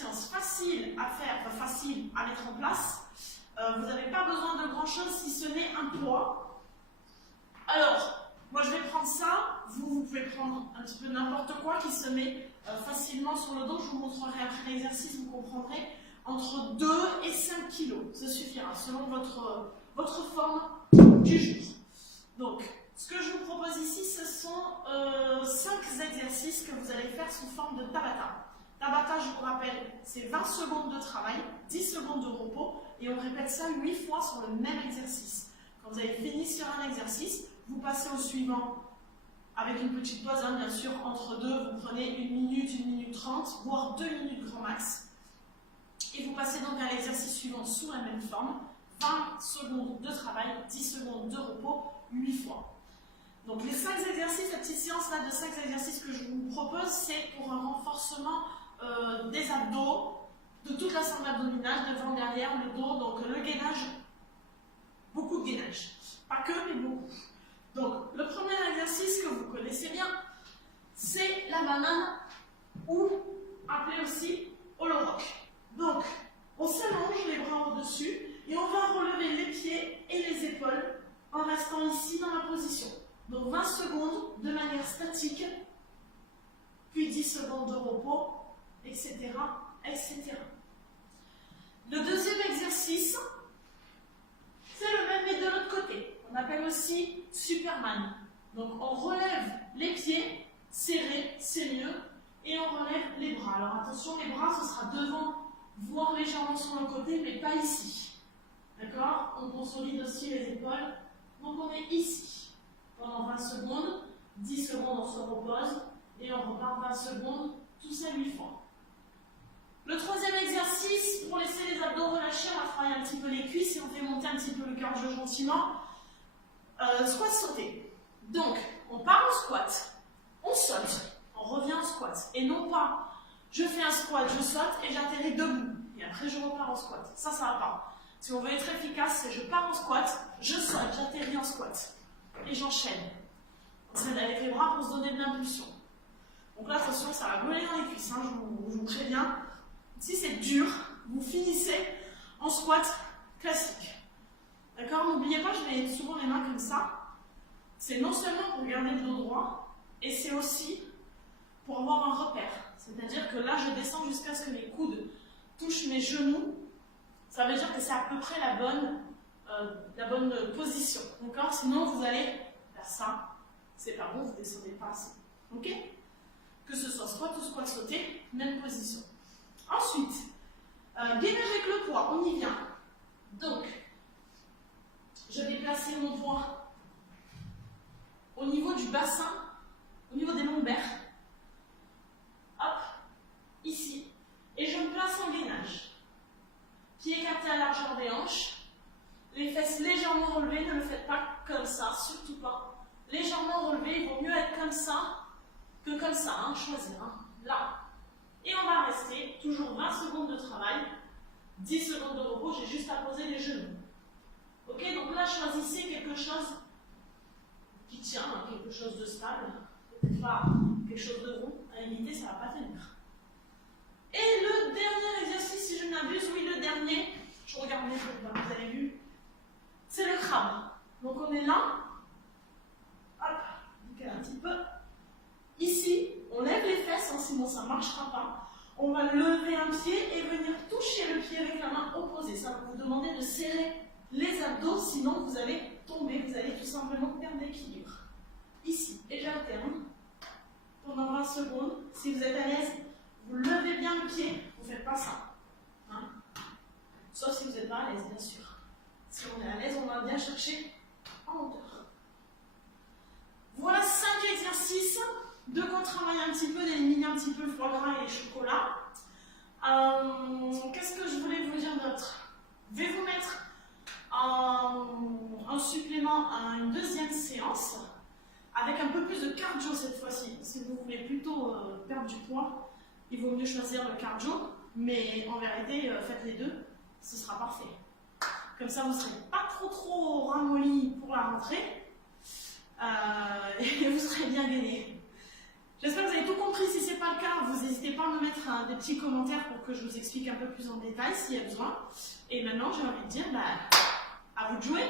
séance facile à faire, enfin facile à mettre en place. Vous n'avez pas besoin de grand chose si ce n'est un poids. Alors, moi je vais prendre ça, vous pouvez prendre un petit peu n'importe quoi qui se met facilement sur le dos. Je vous montrerai après l'exercice, vous comprendrez. Entre 2 et 5 kg, ça suffira selon votre forme du jour. Donc, ce que je vous propose ici, ce sont 5 exercices que vous allez faire sous forme de Tabata. Tabata, je vous rappelle, c'est 20 secondes de travail, 10 secondes de repos, et on répète ça 8 fois sur le même exercice. Quand vous avez fini sur un exercice, vous passez au suivant, avec une petite pause, hein, bien sûr, entre deux, vous prenez 1 minute 30, voire 2 minutes grand max. Et vous passez donc à l'exercice suivant sous la même forme, 20 secondes de travail, 10 secondes de repos, 8 fois. Donc les 5 exercices, la petite séance là de 5 exercices que je vous propose, c'est pour un renforcement des abdos, de toute la sangle abdominale, devant, derrière, le dos, donc le gainage, beaucoup de gainage. Pas que, mais beaucoup. Donc le premier exercice que vous connaissez bien, c'est la banane, ou appelée aussi hollow rock. Donc on s'allonge les bras au-dessus et on va relever les pieds et les épaules en restant ici dans la position. Donc 20 secondes de manière statique, puis 10 secondes de repos, etc., etc. Le deuxième exercice, c'est le même mais de l'autre côté. On appelle aussi Superman. Donc on relève les pieds, serrés, c'est mieux, et on relève les bras. Alors attention, les bras, ce sera devant, voire légèrement sur le côté, mais pas ici. D'accord? On consolide aussi les épaules. Donc on est ici. Pendant 20 secondes, 10 secondes on se repose, et on repart 20 secondes, tout ça 8 fois. Le troisième exercice, pour laisser les abdos relâchés, on va travailler un petit peu les cuisses et on fait monter un petit peu le cardio gentiment. Squat sauté. Donc, on part en squat, on saute, on revient en squat. Et non pas, je fais un squat, je saute et j'atterris debout. Et après, je repars en squat. Ça va pas. Si on veut être efficace, c'est je pars en squat, je saute, j'atterris en squat. Et j'enchaîne. On s'aide avec les bras pour se donner de l'impulsion. Donc là, attention, ça va brûler dans les cuisses, hein, je vous préviens. Si c'est dur, vous finissez en squat classique. D'accord? N'oubliez pas, je mets souvent les mains comme ça. C'est non seulement pour garder le dos droit, et c'est aussi pour avoir un repère. C'est-à-dire que là, je descends jusqu'à ce que mes coudes touchent mes genoux. Ça veut dire que c'est à peu près la bonne position. D'accord? Sinon, vous allez faire ça. C'est pas bon, vous ne descendez pas assez. Ok? Que ce soit squat ou squat sauté, même position. Ensuite, gainage avec le poids, on y vient. Donc, je vais placer mon poids au niveau du bassin, au niveau des lombaires. Hop, ici. Et je me place en gainage. Pieds écartés à la largeur des hanches. Les fesses légèrement relevées, ne le faites pas comme ça, surtout pas. Légèrement relevées, il vaut mieux être comme ça que comme ça, hein, choisir. Hein. Là. Et on va rester toujours 20 secondes de travail, 10 secondes de repos, j'ai juste à poser les genoux. Ok, donc là, choisissez quelque chose qui tient, quelque chose de stable, peut-être pas quelque chose de rond, à limiter, ça ne va pas tenir. Et le dernier exercice, si je ne m'abuse, oui, le dernier, je regarde mes choses, là, vous avez vu, c'est le crabe. Donc on est là, hop, un petit peu. Ici, on lève les fesses, hein, sinon ça ne marchera pas. On va lever un pied et venir toucher le pied avec la main opposée. Ça va vous demander de serrer les abdos, sinon vous allez tomber, vous allez tout simplement perdre l'équilibre. Ici, et j'alterne pendant 20 secondes. Si vous êtes à l'aise, vous levez bien le pied, vous ne faites pas ça. Hein? Sauf si vous n'êtes pas à l'aise, bien sûr. Si on est à l'aise, on va bien chercher en hauteur. Voilà 5 exercices. De quoi travailler un petit peu, d'éliminer un petit peu le foie gras et les chocolats. Qu'est-ce que je voulais vous dire d'autre? Je vais vous mettre un supplément à une deuxième séance avec un peu plus de cardio cette fois-ci. Si vous voulez plutôt perdre du poids, il vaut mieux choisir le cardio, mais en vérité, faites les deux, ce sera parfait. Comme ça, vous ne serez pas trop ramolli pour la rentrée et vous serez bien gainé. J'espère que vous avez tout compris. Si ce n'est pas le cas, vous n'hésitez pas à me mettre des petits commentaires pour que je vous explique un peu plus en détail s'il y a besoin. Et maintenant, j'ai envie de dire, à vous de jouer.